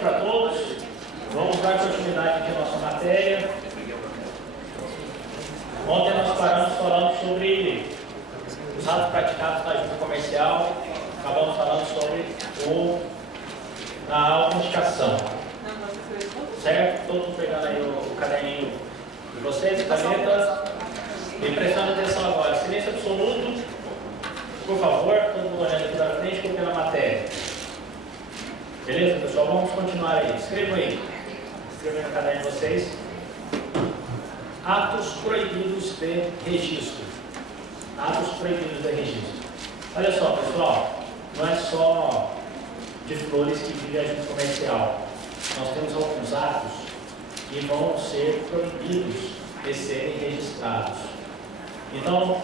para todos. Vamos dar continuidade aqui à nossa matéria. Ontem nós paramos falando sobre os atos praticados na junta comercial. Acabamos falando sobre a autenticação. Certo? Todo mundo pegando aí o caderninho de vocês, caneta. E prestando atenção agora. Silêncio absoluto. Por favor, todo mundo olhando aqui da frente, copiando a matéria. Beleza, pessoal? Vamos continuar aí. Escrevam aí. Escrevam no caderno de vocês. Atos proibidos de registro. Atos proibidos de registro. Olha só, pessoal. Não é só de flores que vive a junta comercial. Nós temos alguns atos que vão ser proibidos de serem registrados. Então,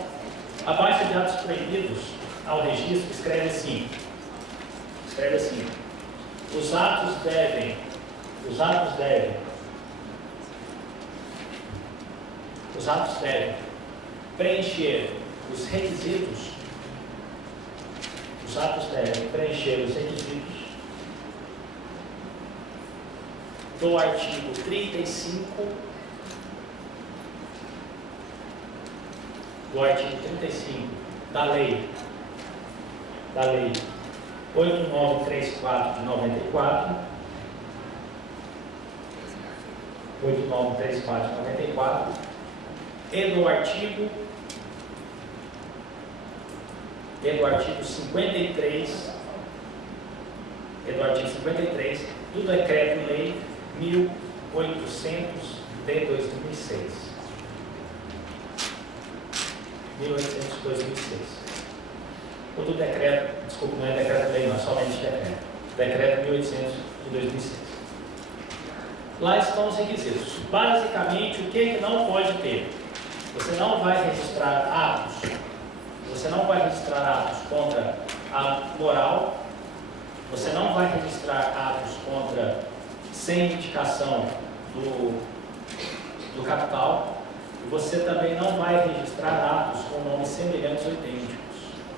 abaixo de atos proibidos ao registro, escreve assim. Os atos devem preencher os requisitos. Os atos devem preencher os requisitos do artigo 35 da lei 8934 de 94, 8934 de 94, e do artigo 53, do Decreto-Lei 1800 de 2006. 1800 de 2006. Ou do decreto, desculpa, não é decreto-lei, não, é somente decreto. Decreto 1800 de 2006. Lá estão os requisitos. Basicamente, o que não pode ter? Você não vai registrar atos. Você não vai registrar atos contra a moral. Você não vai registrar atos sem indicação do capital. E você também não vai registrar atos com nomes semelhantes ou idênticos.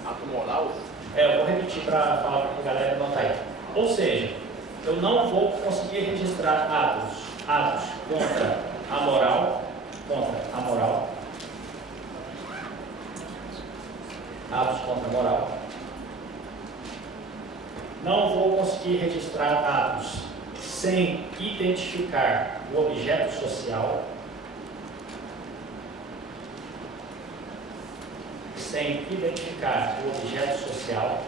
Ato moral? Eu vou repetir para falar para a galera anotar aí. Ou seja, eu não vou conseguir registrar atos contra a moral, atos contra a moral. Não vou conseguir registrar atos sem identificar o objeto social. Sem identificar o objeto social.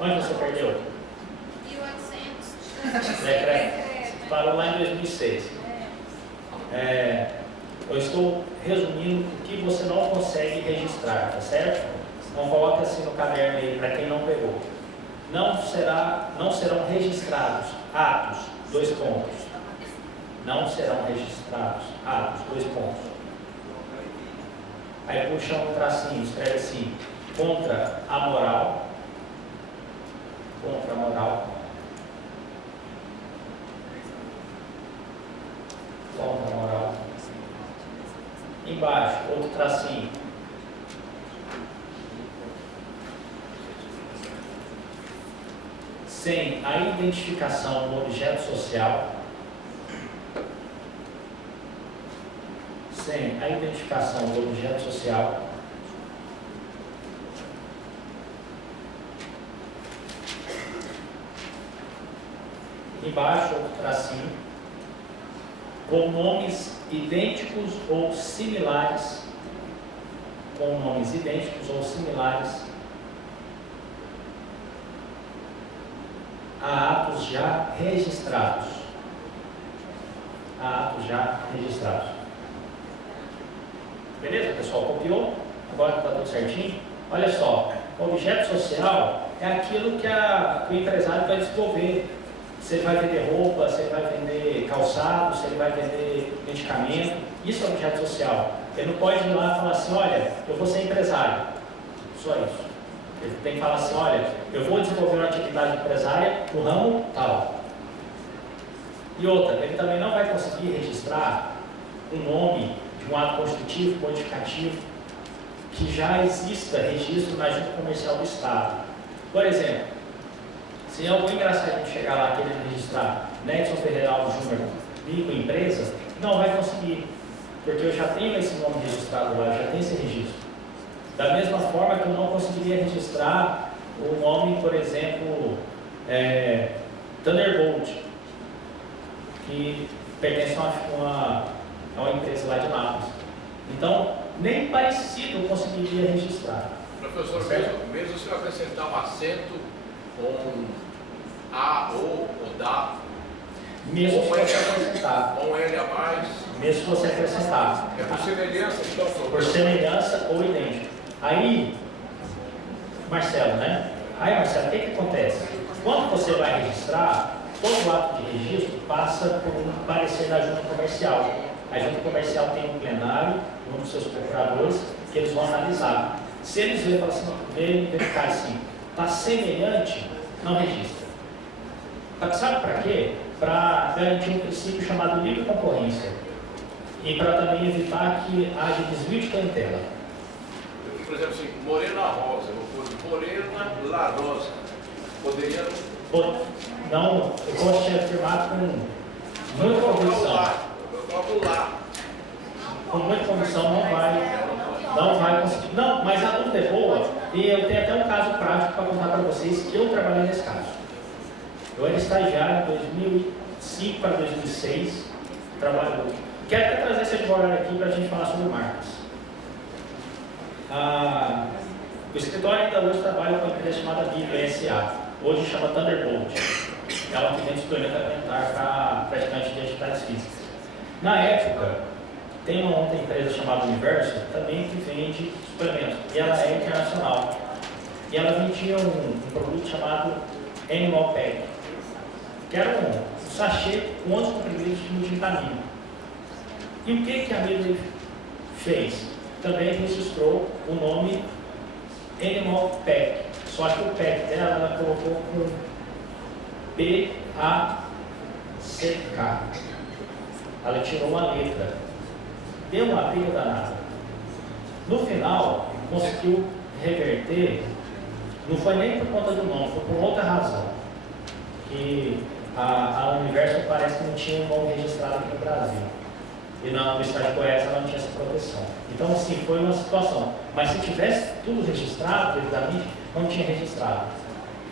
Onde você perdeu? 1800. Decreto. Parou lá em 2006. Eu estou resumindo o que você não consegue registrar, tá certo? Então coloca assim no caderno aí, para quem não pegou. Não serão registrados atos, não serão registrados atos, Aí puxa um tracinho, escreve assim, contra a moral, embaixo, outro tracinho, sem a identificação do objeto social, embaixo, outro tracinho, com nomes idênticos ou similares, a atos já registrados. Beleza, pessoal? Copiou? Agora está tudo certinho? Olha só, o objeto social é aquilo que o empresário vai desenvolver. Se ele vai vender roupa, se ele vai vender calçado, se ele vai vender medicamento. Isso é objeto social. Ele não pode ir lá e falar assim, olha, eu vou ser empresário. Só isso. Ele tem que falar assim, olha, eu vou desenvolver uma atividade empresária no ramo tal. E outra, ele também não vai conseguir registrar um nome de um ato constitutivo, codificativo, que já exista registro na junta comercial do Estado. Por exemplo, se algum engraçadinho chegar lá querendo registrar Nedson Ferreira Alves Júnior microempresa, não vai conseguir, porque eu já tenho esse nome registrado lá, eu já tenho esse registro. Da mesma forma que eu não conseguiria registrar o nome, por exemplo, Thunderbolt, que pertence a uma empresa lá de Nápoles. Então, nem parecido eu conseguiria registrar. Professor, mesmo se eu acrescentar um acento, um A, ou da, mesmo se você acrescentar. Um L a mais. Mesmo se você acrescentar. É por semelhança, então, por semelhança ou idêntico. Aí, Marcelo, né? Aí, Marcelo, o que acontece? Quando você vai registrar, todo ato de registro passa por um parecer da junta comercial. A junta comercial tem um plenário, um dos seus procuradores, que eles vão analisar. Se eles verificar assim, está semelhante, não registra. Sabe para quê? Para garantir um princípio chamado livre concorrência e para também evitar que haja desvio de clientela. Por exemplo, assim, Morena Rosa, eu vou pôr Morena Larosa. Poderia não, eu posso te afirmar com muita convicção. Eu coloco lá. Com muita convicção não vai conseguir. Não, mas a dúvida é boa e eu tenho até um caso prático para contar para vocês que eu trabalhei nesse caso. Eu era estagiário de 2005 para 2006, trabalhou. Quero até trazer esse advogado aqui para a gente falar sobre marcas. O escritório ainda hoje trabalha com uma empresa chamada Bíblia SA, hoje chama Thunderbolt. Ela que vende suplemento alimentar para praticantes de atividades físicas. Na época, tem uma outra empresa chamada Universo, também que vende suplementos, e ela é internacional. E ela vendia um produto chamado Animal Pack, que era um sachê com 11 comprimidos de multivitamina. E o que a Bíblia fez? Também registrou o nome Animal Pack, só que o pack dela ela colocou com P-A-C-K. Ela tirou uma letra, deu uma briga danada. No final, conseguiu reverter, não foi nem por conta do nome, foi por outra razão. Que a Universo parece que não tinha um nome registrado aqui no Brasil. E no estado de Goiás ela não tinha essa proteção. Então, assim, foi uma situação. Mas se tivesse tudo registrado, devidamente, não tinha registrado.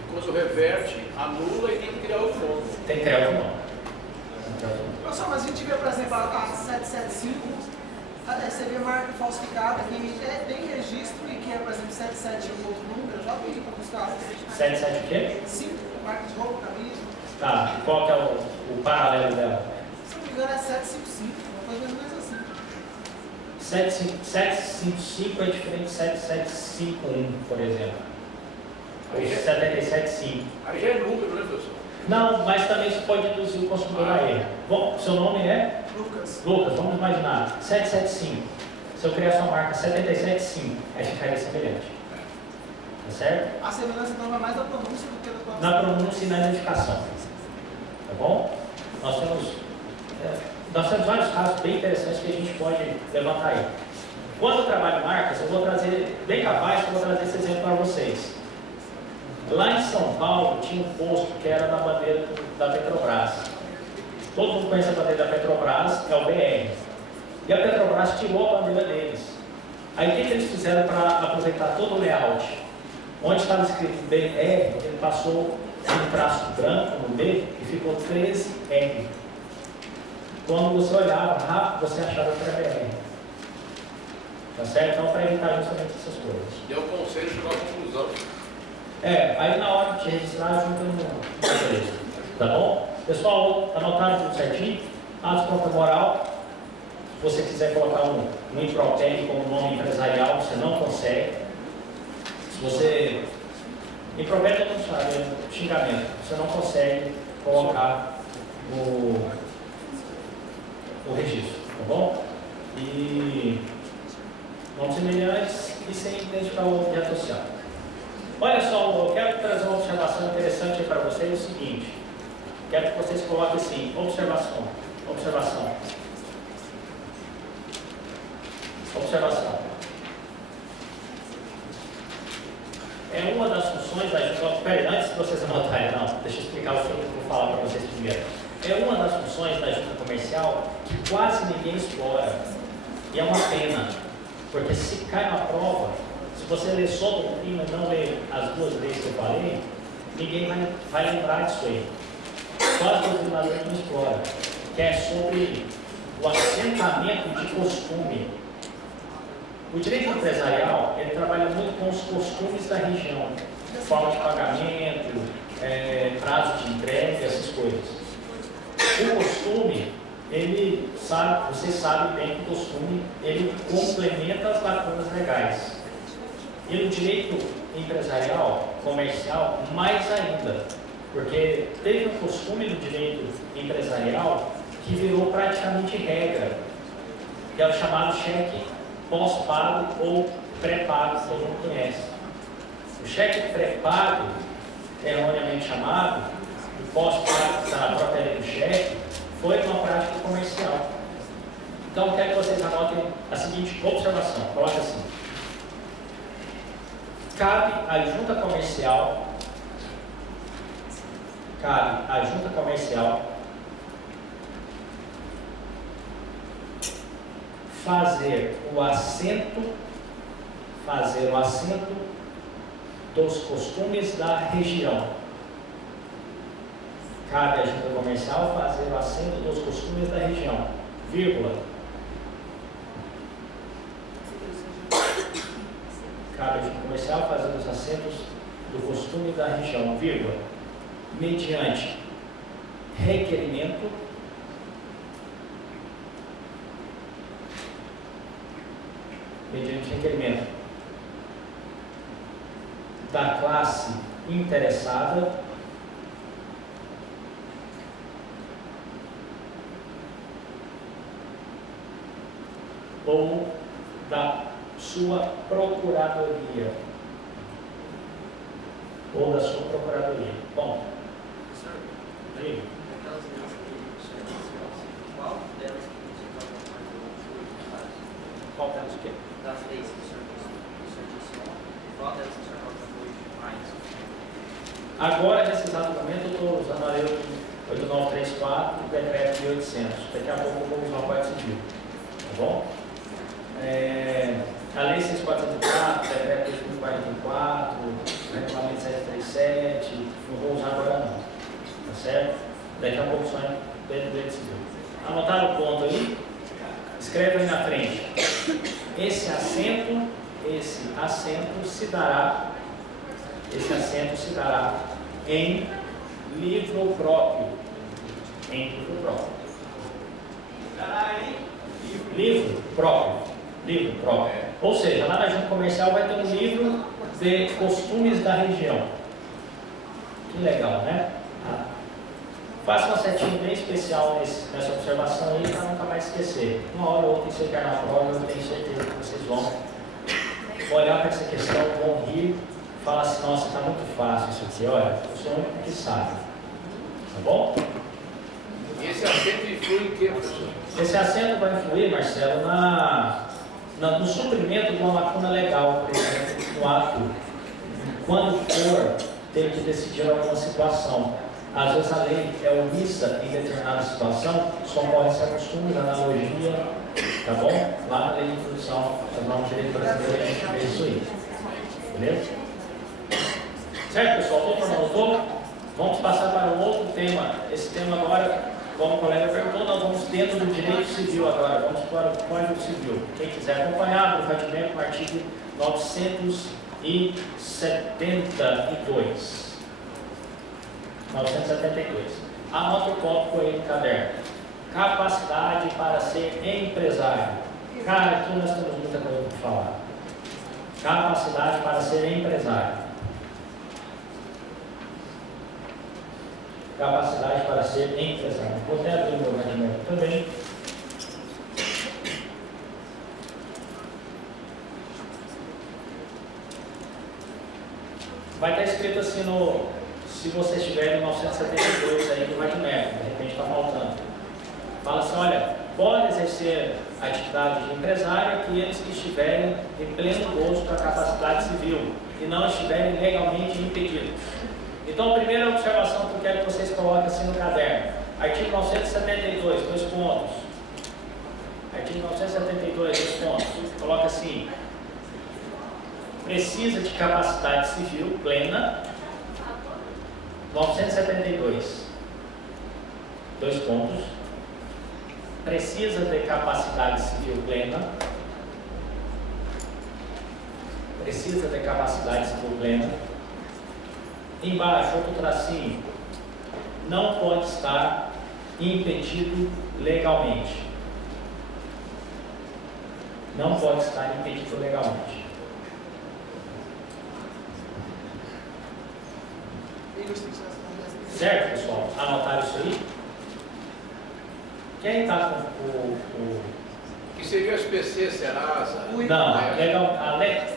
E quando reverte, anula e tem que criar outro nome. Tem que criar outro nome. Professor, mas a gente vê, por exemplo, a 775, seria marca falsificada, que tem registro e que é, por exemplo, 77 é um outro número, eu já vi para buscar. 77 o quê? 5, marca de roupa, camisa. Tá, qual que é o paralelo dela? Se não me engano é 755, uma coisa mais assim. 755 é diferente de 7751, por exemplo. Ou 775. Aí já é número, né, professor? Não, mas também isso pode induzir o consumidor a erro. Bom, seu nome é? Lucas, Vamos imaginar. 775. Se eu criar sua marca 775, aí ficaria semelhante. Tá certo? a semelhança então é mais da pronúncia do que da pronúncia. Na pronúncia e na identificação. Tá bom? Nós temos vários casos bem interessantes que a gente pode levantar aí. Quando eu trabalho marcas, eu vou trazer, bem capaz que eu vou trazer esse exemplo para vocês. Lá em São Paulo tinha um posto que era na bandeira da Petrobras. Todo mundo conhece a bandeira da Petrobras, é o BR. E a Petrobras tirou a bandeira deles. Aí o que eles fizeram para aproveitar todo o layout? Onde estava escrito BR, ele passou um traço branco no B e ficou 13R. Quando você olhava rápido, você achava que era BR. Tá certo? Então, para evitar justamente essas coisas. E é o conselho chegou à conclusão. Aí na hora de registrar, junta no texto. Tá bom? Pessoal, anotaram tudo certinho? Atos contra moral. Se você quiser colocar um impropério como nome empresarial, você não consegue. Se você. Impropério todo mundo sabe, é xingamento. Você não consegue colocar o registro, tá bom? E nomes semelhantes e sem identificar o objeto social. Olha só, eu quero trazer uma observação interessante para vocês, é o seguinte. Quero que vocês coloquem assim, observação. É uma das funções da pessoal, peraí, antes de vocês anotarem, não, deixa eu explicar o que eu vou falar para vocês primeiro. É uma das funções da junta comercial que quase ninguém explora. E é uma pena, porque se cai na prova, se você ler só a doutrina e não ler as duas leis que eu falei, ninguém vai lembrar disso aí. Quase todos os treinadores não exploram, que é sobre o assentamento de costume. O direito empresarial, ele trabalha muito com os costumes da região, forma de pagamento, prazo de entrega, essas coisas. O costume, ele sabe, você sabe bem que o costume, ele complementa as lacunas legais. E no direito empresarial, comercial, mais ainda, porque teve um costume no direito empresarial que virou praticamente regra, que é o chamado cheque pós-pago ou pré-pago, todo mundo conhece. O cheque pré-pago, erroneamente chamado, o pós-pago, que está na própria lei do cheque, foi uma prática comercial. Então, eu quero que vocês anotem a seguinte observação, coloca assim. Cabe à junta comercial fazer o assento dos costumes da região. Cabe à junta comercial fazer o assento dos costumes da região, vírgula. Cabe à junta comercial fazer os assentos do costume da região, vírgula, mediante requerimento da classe interessada ou da sua procuradoria. Bom, aí. Qual delas o quê? Das leis que o senhor disse, qual delas o senhor gosta mais? Agora, nesse exato momento, eu estou usando a lei 8934 e o decreto 1800. Daqui a pouco eu vou usar o Código Civil. Tá bom? A lei 6404, o decreto 2044, o regulamento 737, não vou usar agora não. Tá certo? Daqui a pouco só dentro do direito civil. Anotaram o ponto aí? Escreve aí na frente. Esse assento se dará em livro próprio. Livro próprio. Ou seja, lá na junta comercial vai ter um livro de costumes da região. Que legal, né? Faça uma setinha bem especial nessa observação aí para nunca mais esquecer. Uma hora ou outra, se chegar na prova, eu tenho certeza que vocês vão olhar para essa questão, vão rir, falar assim, nossa, está muito fácil isso aqui, olha, eu sou o único que sabe. Tá bom? E esse assento influi em quê, professor? Esse assento vai influir, Marcelo, no suprimento de uma lacuna legal, por exemplo, no ato, quando for ter que decidir alguma situação. Às vezes a lei é omissa em determinada situação, socorre-se a costumes, analogia, tá bom? Lá na lei de introdução das normas de direito brasileiro a gente vê isso aí. Beleza? Certo, pessoal? Todo mundo anotou? Vamos passar para um outro tema. Esse tema agora, como o colega perguntou, nós vamos dentro do direito civil agora. Vamos para o Código Civil. Quem quiser acompanhar, no fragmento, no artigo 972. Anota o tópico aí no caderno. Capacidade para ser empresário. Cara, aqui nós temos muita coisa para falar. Capacidade para ser empresário. Capacidade para ser empresário. Vou até abrir o meu fragmento também. Vai estar escrito assim se vocês tiverem 972 aí do Radimec, de repente está faltando. Fala assim, olha, pode exercer a atividade de empresário aqueles que estiverem em pleno gozo da capacidade civil e não estiverem legalmente impedidos. Então, a primeira observação que eu quero que vocês coloquem assim no caderno. Artigo 972, 2 pontos. Artigo 972, 2 pontos. Coloca assim: precisa de capacidade civil plena. 972, 2 pontos. Precisa de capacidade civil plena. Precisa de capacidade civil plena. Embaixo, outro tracinho. Não pode estar impedido legalmente. Não pode estar impedido legalmente. Certo, pessoal? Anotaram isso aí? Quem está com o... Que seria o SPC, Serasa? Não,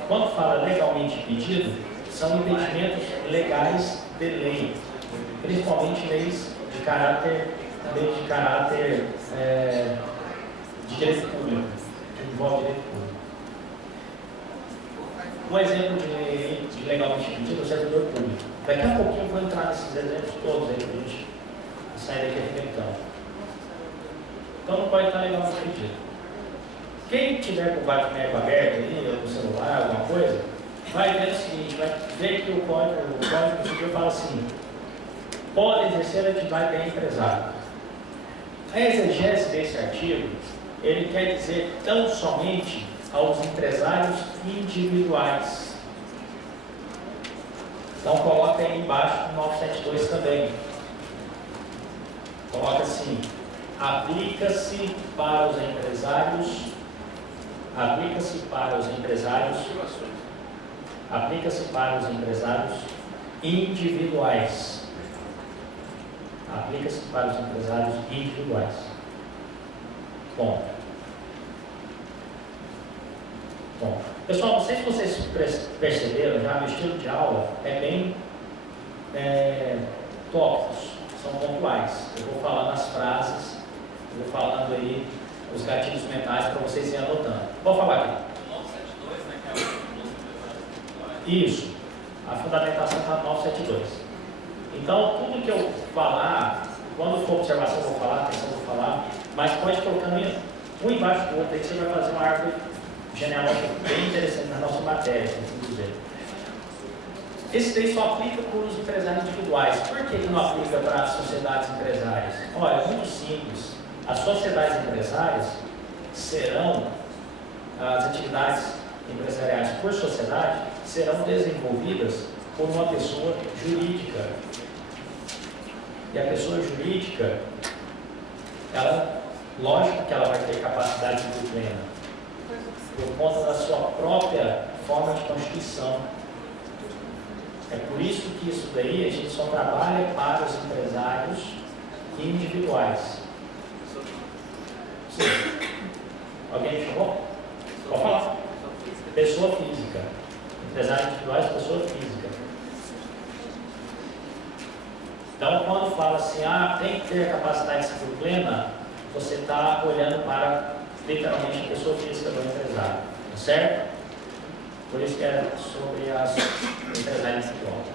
quando fala legalmente impedido, são impedimentos legais de lei, principalmente leis de caráter de direito público, que envolve direito público. Um exemplo de lei de legalmente impedido é o servidor público. Daqui a pouquinho eu vou entrar nesses exemplos todos aí para a gente sair daqui arrebentando. Então não pode estar legalmente impedido. Quem tiver com o Batman aberto aí, ou no celular, alguma coisa, vai ver o seguinte, vai ver que o Código Civil fala assim: pode exercer a atividade de empresário. A exegese desse artigo, ele quer dizer tão somente aos empresários individuais. Então coloca aí embaixo no 972 também. Coloca assim: aplica-se para os empresários individuais. Aplica-se para os empresários individuais. Bom, pessoal, não sei se vocês perceberam, já meu estilo de aula é bem tópicos, são pontuais. Eu vou falando as frases, eu vou falando aí os gatilhos mentais para vocês irem anotando. Vou falar aqui. 972, né, que é o Isso, a fundamentação está no 972. Então, tudo que eu falar, quando for observação eu vou falar, atenção eu vou falar, mas pode colocando um embaixo do outro, aí você vai fazer uma árvore genealógica bem interessante na nossa matéria, assim dizer. Esse daí só aplica para os empresários individuais. Por que não aplica para as sociedades empresárias? Olha, é muito simples. As sociedades empresárias serão, as atividades empresariais por sociedade serão desenvolvidas por uma pessoa jurídica. E a pessoa jurídica, ela, lógico que ela vai ter capacidade de plena, por conta da sua própria forma de constituição. É por isso que isso daí a gente só trabalha para os empresários individuais. Sim. Alguém me chamou? Pode falar. Pessoa física. Empresários individuais, pessoa física. Então, quando fala assim, tem que ter a capacidade civil plena, você está olhando para, literalmente, a pessoa física do empresário. Certo? Por isso que é sobre as empresárias individuais.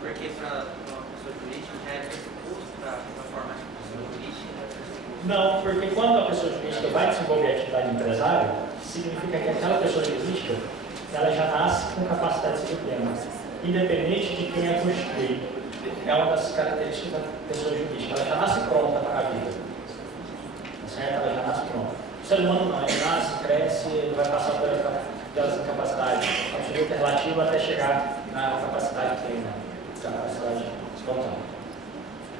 Porque para uma pessoa jurídica já é pressuposto para formar de pessoa jurídica? Não, porque quando a pessoa jurídica vai desenvolver a atividade empresária, significa que aquela pessoa jurídica ela já nasce com capacidade civil plena, independente de quem a constitui. É uma das características da pessoa jurídica, ela já nasce pronta para a vida. Certo? Ela já nasce pronta. O ser humano não, ele nasce, cresce, ele vai passar pelas incapacidades absoluta e relativa até chegar na capacidade plena, capacidade espontânea.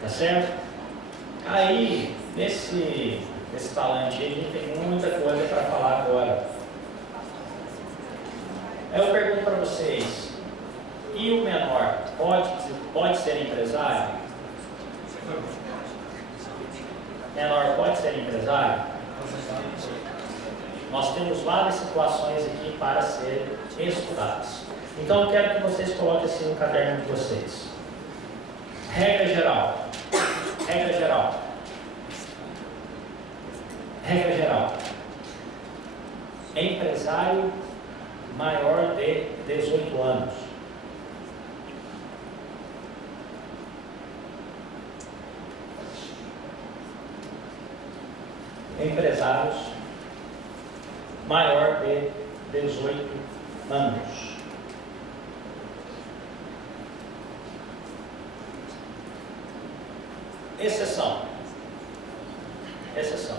Tá certo? Aí, nesse talante aí, a gente tem muita coisa para falar agora. Eu pergunto para vocês, e o menor pode ser empresário? Menor pode ser empresário? Nós temos várias situações aqui para serem estudadas. Então, eu quero que vocês coloquem assim no caderno de vocês. Regra geral. Regra geral. Regra geral. Empresário maior de 18 anos. empresários maior de 18 anos. Exceção. Exceção.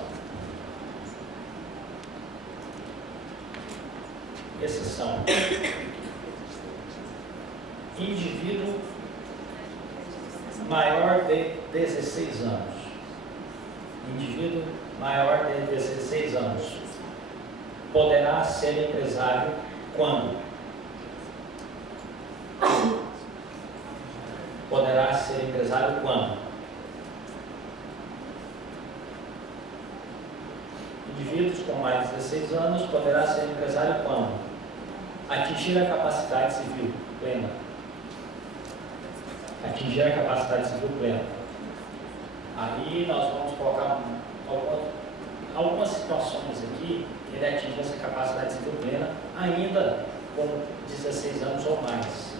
Exceção. Indivíduo maior de 16 anos. Indivíduo maior de 16 anos poderá ser empresário quando? Poderá ser empresário quando? Indivíduos com mais de 16 anos poderá ser empresário quando? Atingir a capacidade civil plena. Atingir a capacidade civil plena. Aí nós vamos colocar algumas situações aqui que ele atinge essa capacidade civil plena ainda com 16 anos ou mais.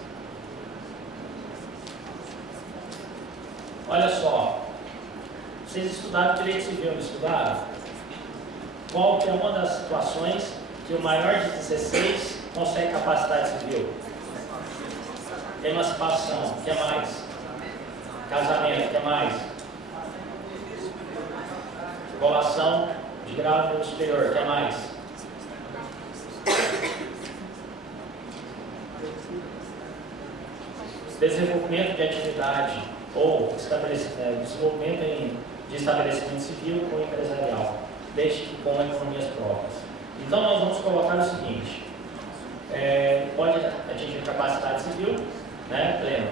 Olha só, vocês estudaram direito civil, não estudaram? Qual que é uma das situações que o maior de 16 consegue capacidade civil? Emancipação, o que mais? Casamento, o que mais? Colação de grau de nível superior, o que mais? Desenvolvimento de atividade ou desenvolvimento de estabelecimento civil ou empresarial, desde que com economias próprias. Então nós vamos colocar o seguinte, pode atingir capacidade civil, né, plena.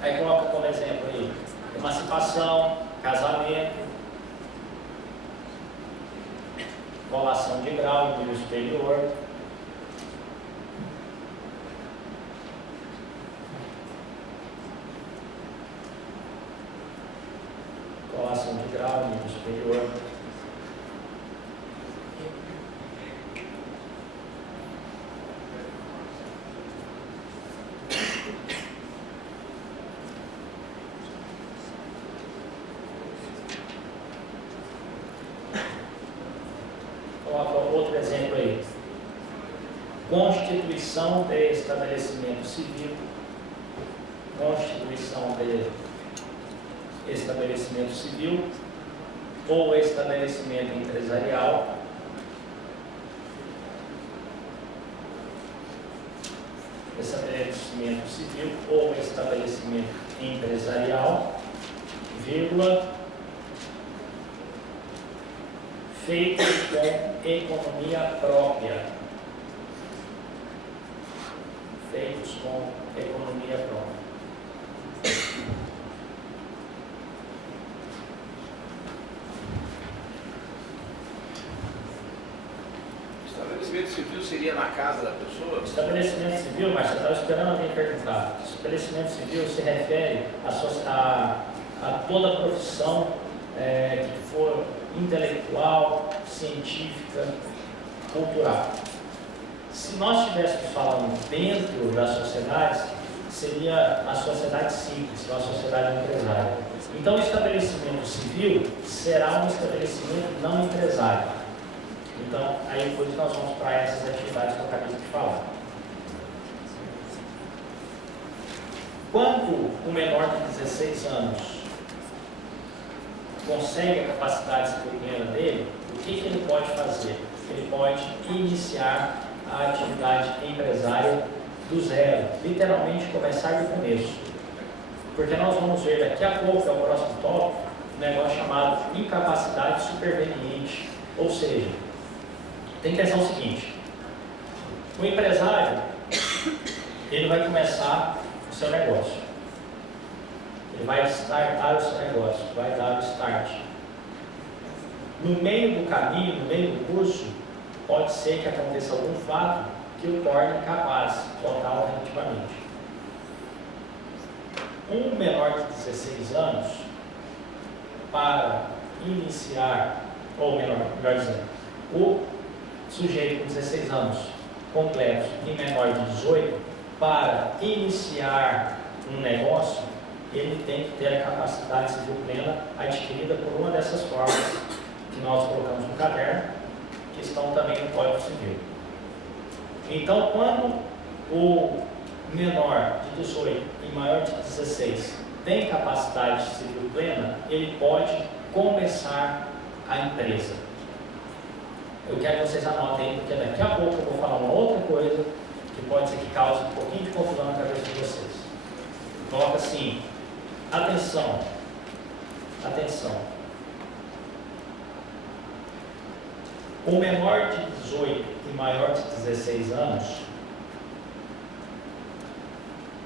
Aí coloca como exemplo aí, emancipação, casamento, colação de grau em nível superior, colação de grau em nível superior, outro exemplo aí, constituição de estabelecimento civil, constituição de estabelecimento civil ou estabelecimento empresarial, estabelecimento civil ou estabelecimento empresarial, vírgula, feitos com economia própria. Feitos com economia própria. Estabelecimento civil seria na casa da pessoa? Estabelecimento civil, mas você estava esperando alguém perguntar. Estabelecimento civil se refere a toda a profissão que for intelectual, científica, cultural. Se nós estivéssemos falando dentro das sociedades, seria a sociedade simples, a sociedade empresária. Então, o estabelecimento civil será um estabelecimento não empresário. Então, aí depois nós vamos para essas atividades que eu acabei de falar. Quando o menor de 16 anos consegue a capacidade civil plena dele, o que ele pode fazer? Ele pode iniciar a atividade empresária do zero, literalmente começar do começo. Porque nós vamos ver daqui a pouco, é o próximo tópico, um negócio chamado incapacidade superveniente. Ou seja, tem que pensar o seguinte, o empresário, ele vai começar o seu negócio. Ele vai startar o seu negócio, vai dar o start. No meio do caminho, no meio do curso, pode ser que aconteça algum fato que o torne capaz, total ou relativamente. Um menor de 16 anos, para iniciar, ou melhor dizendo, o sujeito com 16 anos completos e menor de 18, para iniciar um negócio, ele tem que ter a capacidade civil plena adquirida por uma dessas formas que nós colocamos no caderno, que estão também no Código Civil. Então, quando o menor de 18 e maior de 16 tem capacidade civil plena, ele pode começar a empresa. Eu quero que vocês anotem, porque daqui a pouco eu vou falar uma outra coisa que pode ser que cause um pouquinho de confusão na cabeça de vocês. Coloca assim: atenção, atenção. O menor de 18 e maior de 16 anos,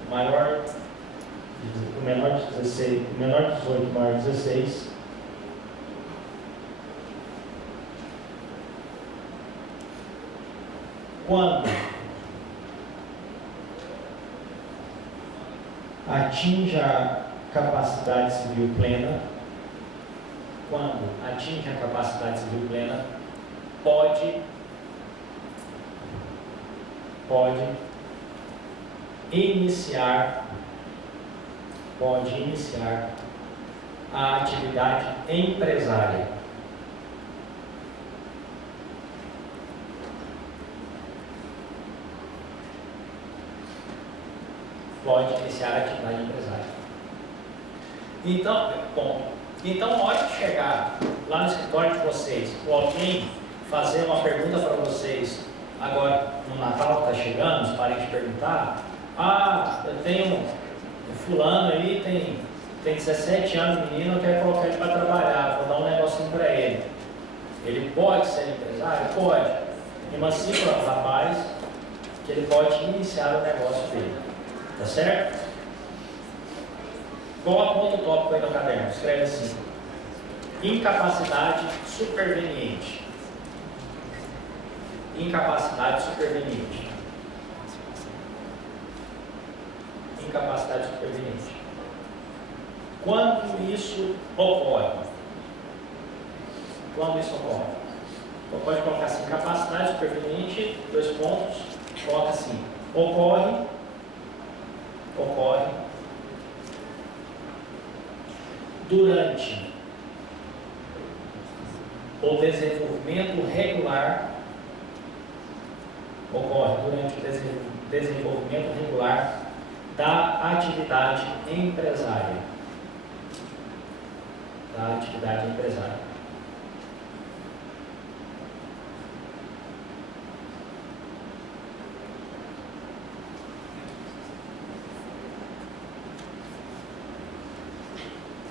o menor de 18 e maior de 16, quando atinge a capacidade civil plena, pode iniciar a atividade empresária. Pode iniciar a atividade empresária. Então, bom, então na hora de chegar lá no escritório de vocês, ou alguém fazer uma pergunta para vocês, agora no Natal que está chegando, os parentes perguntar: eu tenho um fulano aí, tem 17 anos, menino, eu quero colocar ele para trabalhar, vou dar um negocinho para ele. Ele pode ser empresário? Pode. Emancipa o rapaz, que ele pode iniciar o negócio dele. Tá certo? Coloca outro tópico aí no caderno, escreve assim: incapacidade superveniente. Incapacidade superveniente. Incapacidade superveniente. Quando isso ocorre? Quando isso ocorre? Então pode colocar assim: incapacidade superveniente, 2 pontos, coloca assim: ocorre durante o desenvolvimento regular, da atividade empresária.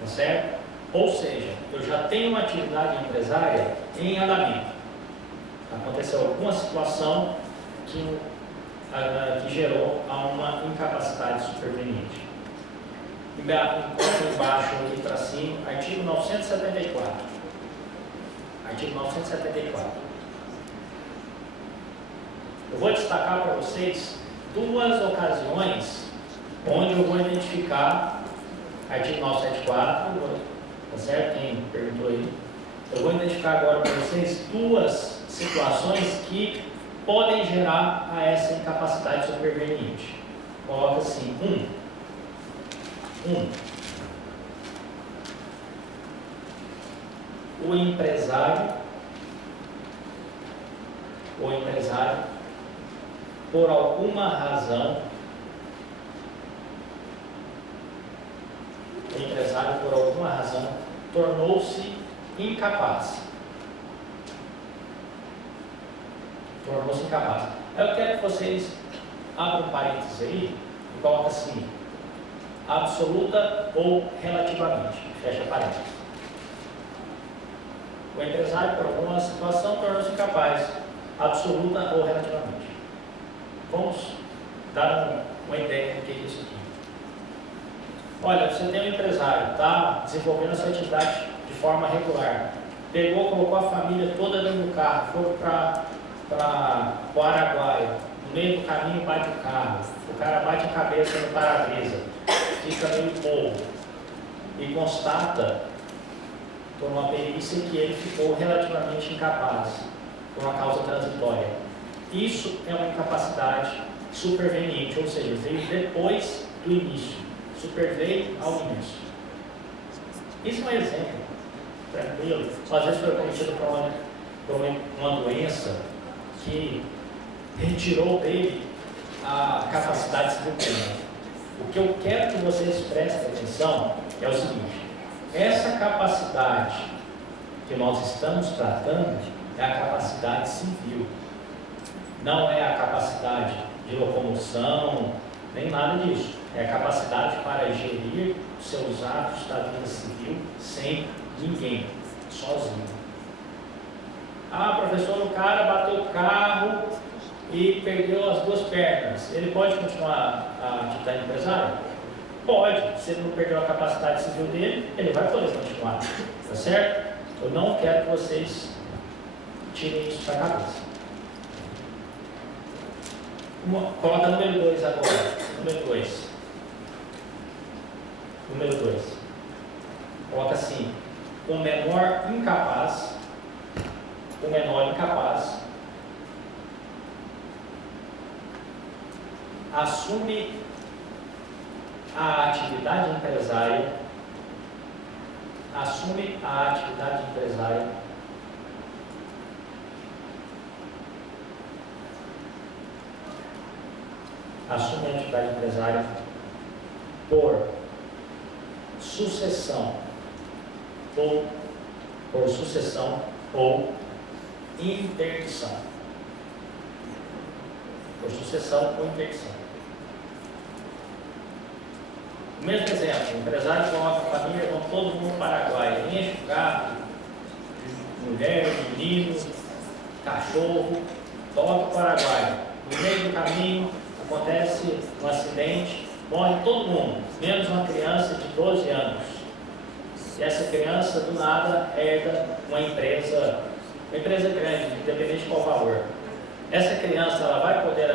Tá certo? Ou seja, eu já tenho uma atividade empresária em andamento. Aconteceu alguma situação que gerou a uma incapacidade superveniente. Enquanto embaixo aqui para cima, artigo 974. Artigo 974. Eu vou destacar para vocês 2 ocasiões onde eu vou identificar. Artigo 974, tá certo? Quem perguntou aí? Eu vou identificar agora para vocês 2 situações que podem gerar a essa incapacidade superveniente. Coloca assim: 1. O empresário, por alguma razão, tornou-se incapaz. Eu quero que vocês abram parênteses aí e coloquem assim: absoluta ou relativamente. Fecha parênteses. O empresário, por alguma situação, tornou-se incapaz. Absoluta ou relativamente. Vamos dar uma ideia do que é isso aqui. Olha, você tem um empresário, está desenvolvendo a sua atividade de forma regular. Pegou, colocou a família toda dentro do carro, foi para o Araguaia. No meio do caminho bate o carro. O cara bate a cabeça no para-brisa. Fica meio bobo. E constata, por uma perícia, que ele ficou relativamente incapaz, por uma causa transitória. Isso é uma incapacidade superveniente, ou seja, veio depois do início. Superveio ao início. Isso é um exemplo, tranquilo, às vezes foi cometido por uma doença que retirou dele a capacidade de se defender. O que eu quero que vocês prestem atenção é o seguinte: essa capacidade que nós estamos tratando é a capacidade civil, não é a capacidade de locomoção, nem nada disso. É a capacidade para gerir os seus atos da vida civil sem ninguém, sozinho. Ah, professor, o cara bateu o carro e perdeu as 2 pernas. Ele pode continuar a atividade empresária? Pode. Se ele não perdeu a capacidade civil dele, ele vai poder continuar. Tá certo? Eu não quero que vocês tirem isso da cabeça. Coloca número 2 agora. Número 2. Número 2. Coloca assim: o menor incapaz assume a atividade empresária, assume a atividade empresária por sucessão ou interdição. Por sucessão ou interdição. O mesmo exemplo: o empresário coloca a família, vão todo mundo para o Paraguai, enche o carro, mulher, menino, cachorro, toca o Paraguai. No meio do caminho acontece um acidente, morre todo mundo, menos uma criança de 12 anos. E essa criança, do nada, herda uma empresa grande, independente de qual valor. Essa criança, ela vai poder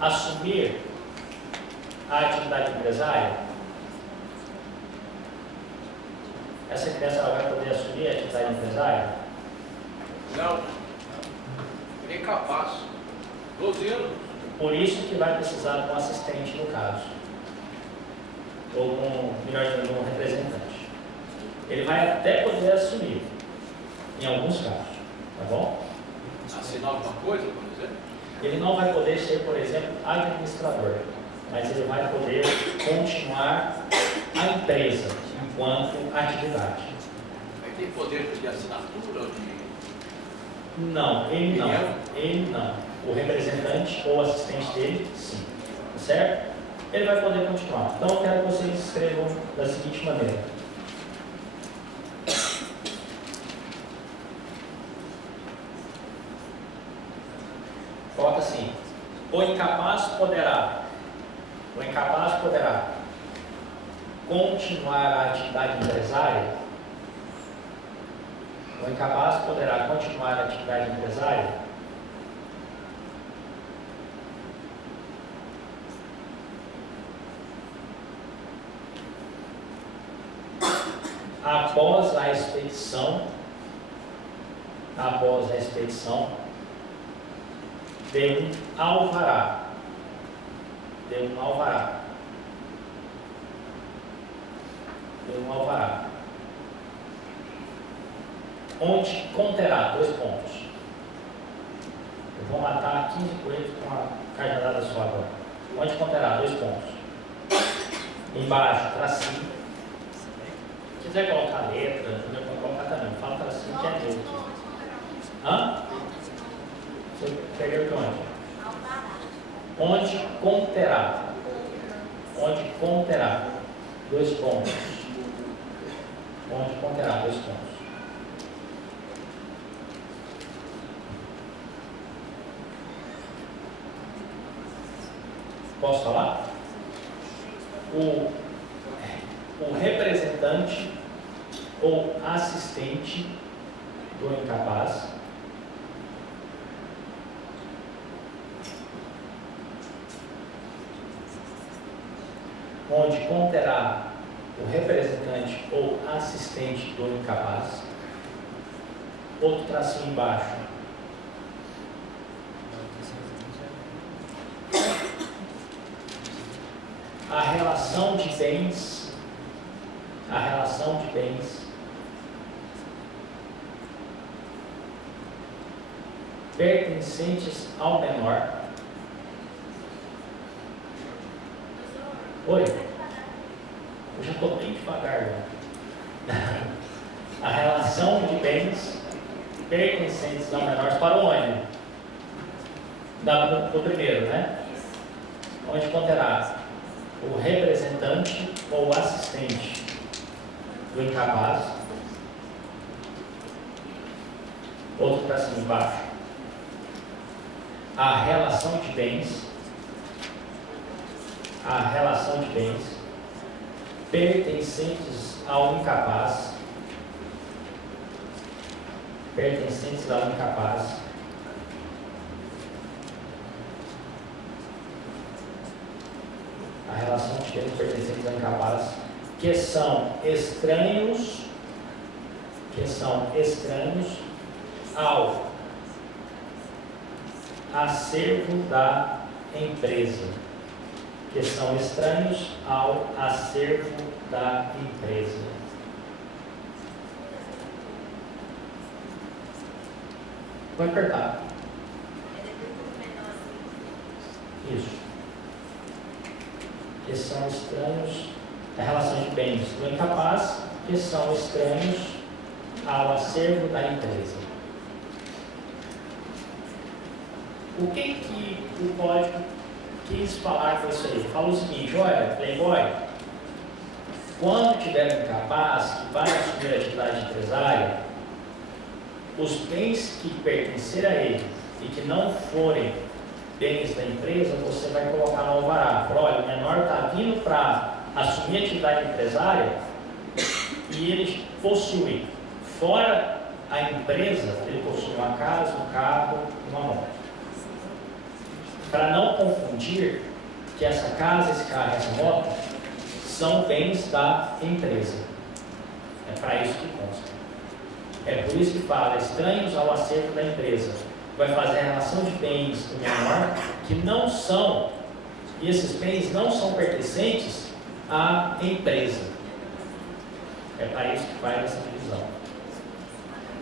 assumir a atividade empresária? Essa criança, ela vai poder assumir a atividade empresária? Não. Ele é incapaz. 12 anos. Por isso que vai precisar de um assistente no caso. Ou melhor dizendo, um representante. Ele vai até poder assumir, em alguns casos, tá bom? Assinar alguma coisa, por exemplo? Ele não vai poder ser, por exemplo, administrador, mas ele vai poder continuar a empresa enquanto atividade. Aí tem poder de assinatura? Não, ele não. O representante ou assistente dele, sim. Tá certo? Ele vai poder continuar. Então eu quero que vocês escrevam da seguinte maneira: coloca assim: o incapaz poderá continuar a atividade empresária. O incapaz poderá continuar a atividade empresária após a expedição de um alvará. Onde conterá 2 pontos. Eu vou matar 15 coelhos com uma cajadada só agora. Onde conterá 2 pontos. Embaixo, tracinho. Se quiser colocar letra, eu colocar também. Fala tracinho que é neutro. Hã? Você pegou de onde? Onde conterá. 2 pontos. Onde conterá 2 pontos. Posso falar? O representante ou assistente do incapaz onde conterá o representante ou assistente do incapaz, outro tracinho embaixo, a relação de bens pertencentes ao menor. Oi? Eu já estou bem devagar. A relação de bens pertencentes ao menor para onde? Do primeiro, né? Onde conterá o representante ou assistente do incapaz. Outro para cima e embaixo. A relação de bens pertencentes ao incapaz, a relação de bens pertencentes ao incapaz, que são estranhos ao acervo da empresa. Vai apertar. Isso. Que são estranhos à relação de bens do incapaz, que são estranhos ao acervo da empresa. O que o código quis falar com isso aí? Falou o seguinte: olha, Playboy, quando tiver um incapaz que vai assumir a atividade empresária, os bens que pertencerem a ele e que não forem bens da empresa, você vai colocar no alvará. Fala, olha, o menor está vindo para assumir a atividade empresária e ele possui, fora a empresa, ele possui uma casa, um carro, uma moto. Para não confundir que essa casa, esse carro e essa moto são bens da empresa. É para isso que consta. É por isso que fala, estranhos ao acervo da empresa. Vai fazer a relação de bens do menor que não são, e esses bens não são pertencentes à empresa. É para isso que faz essa divisão.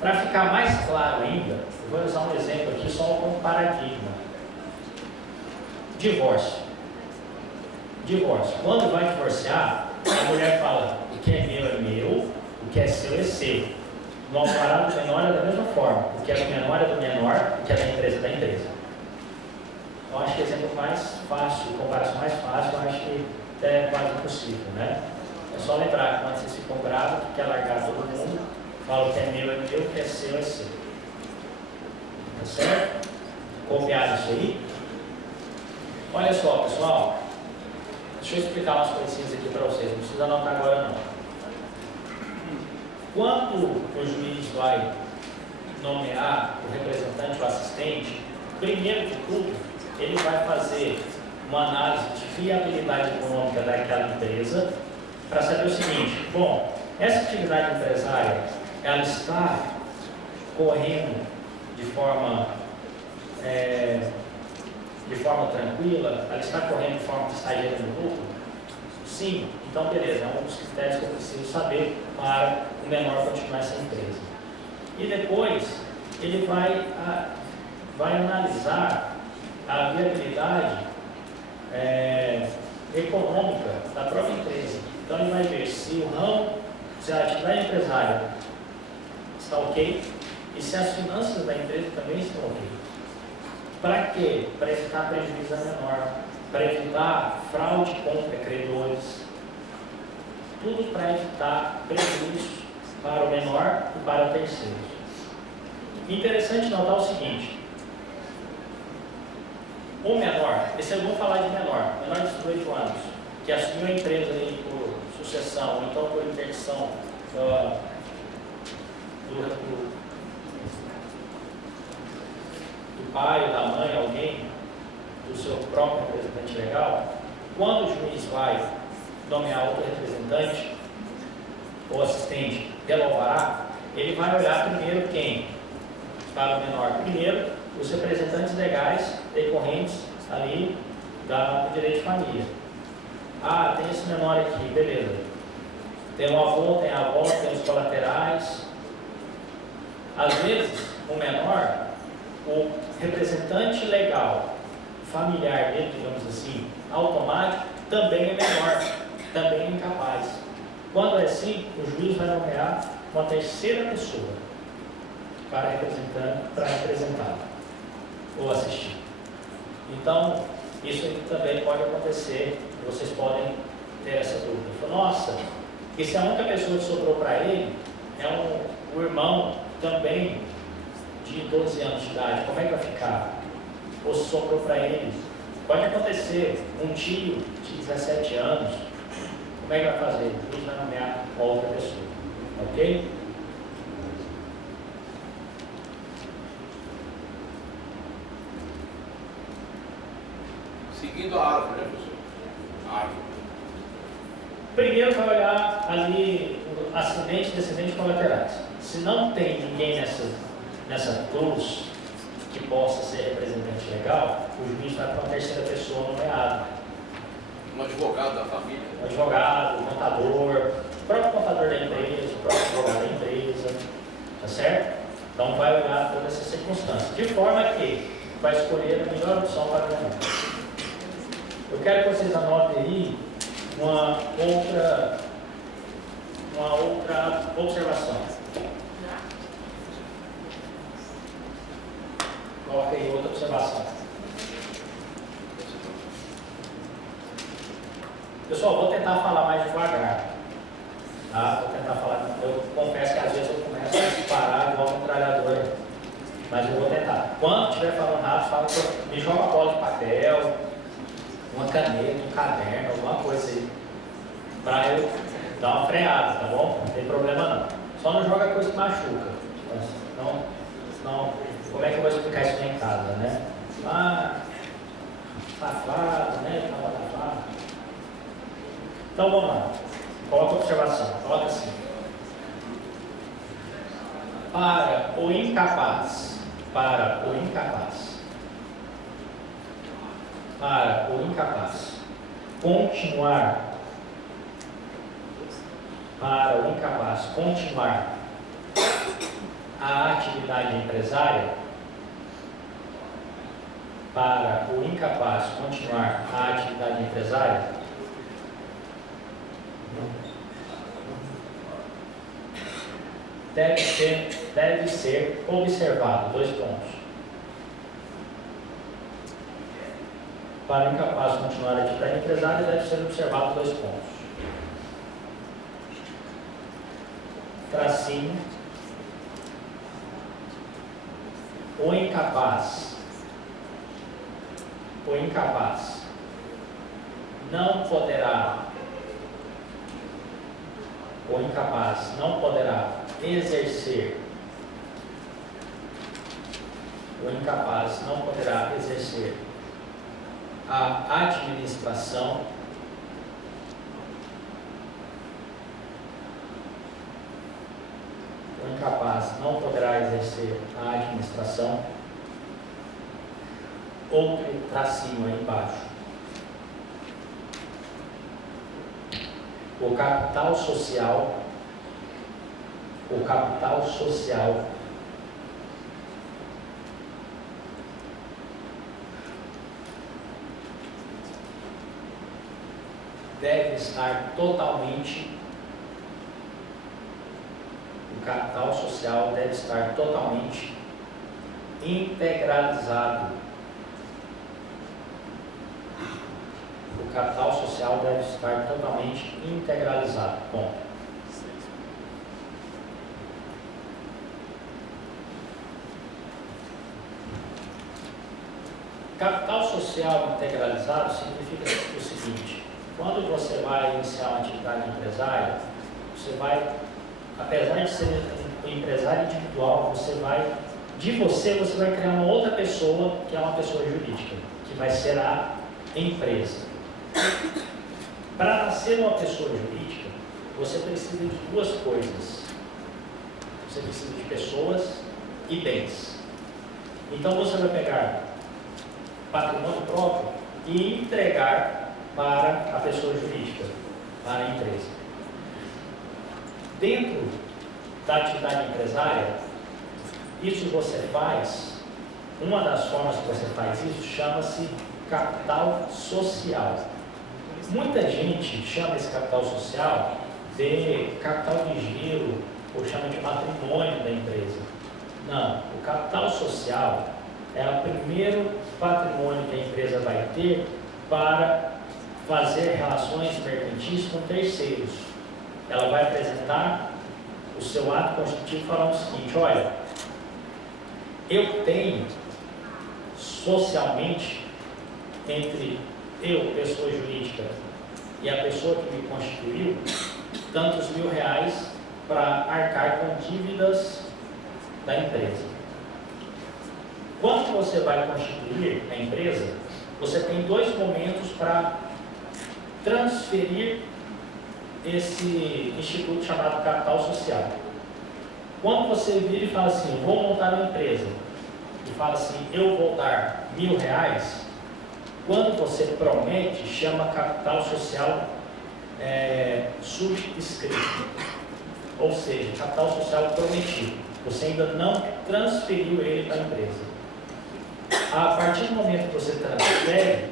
Para ficar mais claro ainda, eu vou usar um exemplo aqui só como paradigma. Divórcio. Quando vai divorciar, a mulher fala, o que é meu, o que é seu. No alvará do menor é da mesma forma, o que é do menor é do menor, o que é da empresa é da empresa. Eu acho que o exemplo mais fácil, comparação mais fácil, eu acho que é quase impossível, né? É só lembrar que quando vocês ficam bravos, que quer largar todo mundo, fala o que é meu, o que é seu. Tá certo? Copiar isso aí? Olha só, pessoal, deixa eu explicar umas coisinhas aqui para vocês, não precisa anotar agora não. Quando o juiz vai nomear o representante ou assistente, primeiro de tudo, ele vai fazer uma análise de viabilidade econômica daquela empresa para saber o seguinte: bom, essa atividade empresária, ela está correndo de forma tranquila, ela está correndo de forma que está gerando lucro? Sim, então beleza, é um dos critérios que eu preciso saber para o menor continuar essa empresa. E depois ele vai analisar a viabilidade econômica da própria empresa. Então ele vai ver se o ramo, se a atividade empresária está ok e se as finanças da empresa também estão ok. Para quê? Para evitar prejuízo menor, para evitar fraude contra credores, tudo para evitar prejuízo para o menor e para o terceiro. Interessante notar o seguinte: o menor, esse eu vou falar de menor de 18 anos, que assumiu a empresa ali por sucessão, ou então por interdição do pai ou da mãe, alguém do seu próprio representante legal, quando o juiz vai nomear outro representante ou assistente pelo alvará, ele vai olhar primeiro quem? Para o menor. Primeiro, os representantes legais decorrentes ali do direito de família. Ah, tem esse menor aqui, beleza. Tem o avô, tem a avó, tem os colaterais. Às vezes, o menor o representante legal familiar dele, digamos assim, automático, também é menor, também é incapaz. Quando é assim, o juiz vai nomear uma terceira pessoa para representá-lo ou assistir. Então, isso também pode acontecer, vocês podem ter essa dúvida. Nossa, e se a única pessoa que sobrou para ele é o irmão também de 12 anos de idade, como é que vai ficar? Ou se sobrou para ele? Pode acontecer, um tio de 17 anos, como é que vai fazer? Ele vai nomear outra pessoa, ok? Seguindo a árvore, né, professor? A árvore. Primeiro vai olhar ali ascendente e descendente colaterais. Se não tem ninguém nessa cruz que possa ser representante legal, o juiz vai para uma terceira pessoa nomeada. Um advogado da família. Um advogado, um contador, o próprio contador da empresa, o próprio advogado da empresa, tá certo? Então vai olhar todas essas circunstâncias, de forma que vai escolher a melhor opção para o momento. Eu quero que vocês anotem aí uma outra observação. Coloca aí outra observação. Pessoal, vou tentar falar mais devagar. Tá? Vou tentar falar. Eu confesso que às vezes eu começo a disparar igual uma metralhadora. Mas eu vou tentar. Quando estiver falando rápido, fala, me joga uma bola de papel, uma caneta, um caderno, alguma coisa aí. Para eu dar uma freada, tá bom? Não tem problema não. Só não joga coisa que machuca. Senão, como é que eu vou explicar isso em casa, né? Safado, né? Safado. Então vamos lá. Coloca a observação. Coloca assim. Para o incapaz. Para o incapaz. Para o incapaz. Continuar. Para o incapaz continuar a atividade empresária, para o incapaz continuar a atividade empresária, deve ser observado, 2 pontos. Para o incapaz continuar a atividade empresária, deve ser observado 2 pontos. Tracinho, o incapaz não poderá exercer a administração outro tracinho aí embaixo. O capital social deve estar totalmente integralizado. O capital social deve estar totalmente integralizado. Ponto. Capital social integralizado significa o seguinte: quando você vai iniciar uma atividade empresária, você vai, apesar de ser um empresário individual, você vai criar uma outra pessoa, que é uma pessoa jurídica, que vai ser a empresa. Para ser uma pessoa jurídica, você precisa de 2 coisas. Você precisa de pessoas e bens. Então você vai pegar patrimônio próprio e entregar para a pessoa jurídica, para a empresa. Dentro da atividade empresária, isso você faz Uma das formas que você faz isso chama-se capital social. Muita gente chama esse capital social de capital de giro ou chama de patrimônio da empresa. Não, o capital social é o primeiro patrimônio que a empresa vai ter para fazer relações mercantis com terceiros. Ela vai apresentar o seu ato constitutivo falando o seguinte: olha, eu tenho socialmente entre eu, pessoa jurídica, e a pessoa que me constituiu, tantos R$1.000 para arcar com dívidas da empresa. Quando você vai constituir a empresa, você tem 2 momentos para transferir esse instituto chamado capital social. Quando você vira e fala assim, vou montar uma empresa, e fala assim, eu vou dar R$1.000, quando você promete, chama capital social subscrito, ou seja, capital social prometido. Você ainda não transferiu ele para a empresa. A partir do momento que você transfere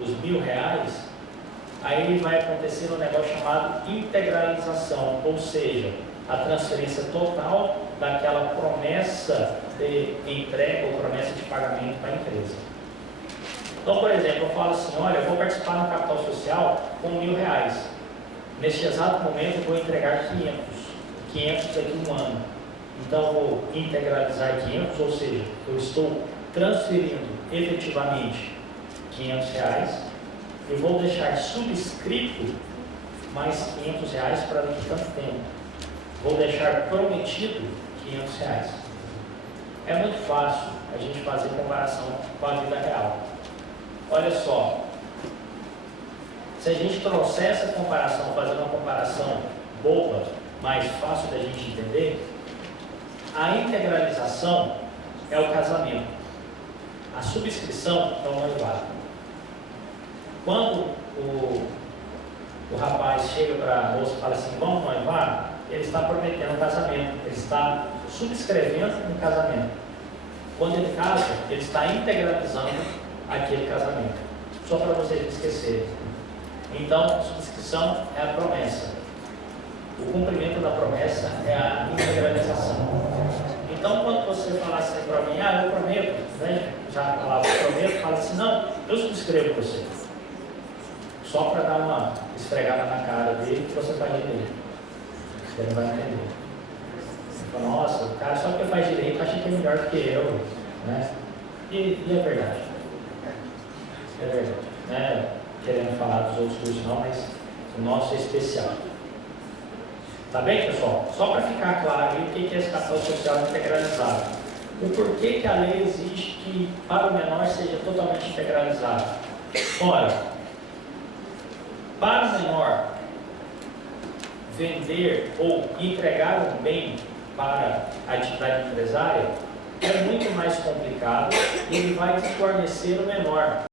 os R$1.000, aí vai acontecer um negócio chamado integralização, ou seja, a transferência total daquela promessa de entrega ou promessa de pagamento para a empresa. Então, por exemplo, eu falo assim, olha, eu vou participar no capital social com R$1.000. Neste exato momento eu vou entregar 500 daqui a um ano. Então eu vou integralizar 500, ou seja, eu estou transferindo efetivamente R$500 e vou deixar subscrito mais R$500 para daqui a tanto tempo. Vou deixar prometido R$500. É muito fácil a gente fazer comparação com a vida real. Olha só, se a gente trouxer essa comparação, fazer uma comparação boba, mais fácil da gente entender, a integralização é o casamento, a subscrição é o noivado. Quando o rapaz chega para a moça e fala assim, vamos noivar, ele está prometendo um casamento, ele está subscrevendo um casamento. Quando ele casa, ele está integralizando aquele casamento, só para vocês não esquecerem. Então, a subscrição é a promessa, o cumprimento da promessa é a integralização. Então, quando você fala assim para mim, eu prometo, né? Já a palavra prometo, fala assim, não, eu subscrevo você, só para dar uma esfregada na cara dele que você faz direito. Você não vai entender. Você fala, nossa, o cara só porque faz direito acha que é melhor do que eu, né? E é verdade. É verdade. Não é querendo falar dos outros cursos não, mas o nosso é especial. Tá bem, pessoal? Só para ficar claro aí o que é esse capital social integralizado. O porquê que a lei exige que para o menor seja totalmente integralizado. Ora, para o menor vender ou entregar um bem para a atividade empresária é muito mais complicado, ele vai desfornecer o menor.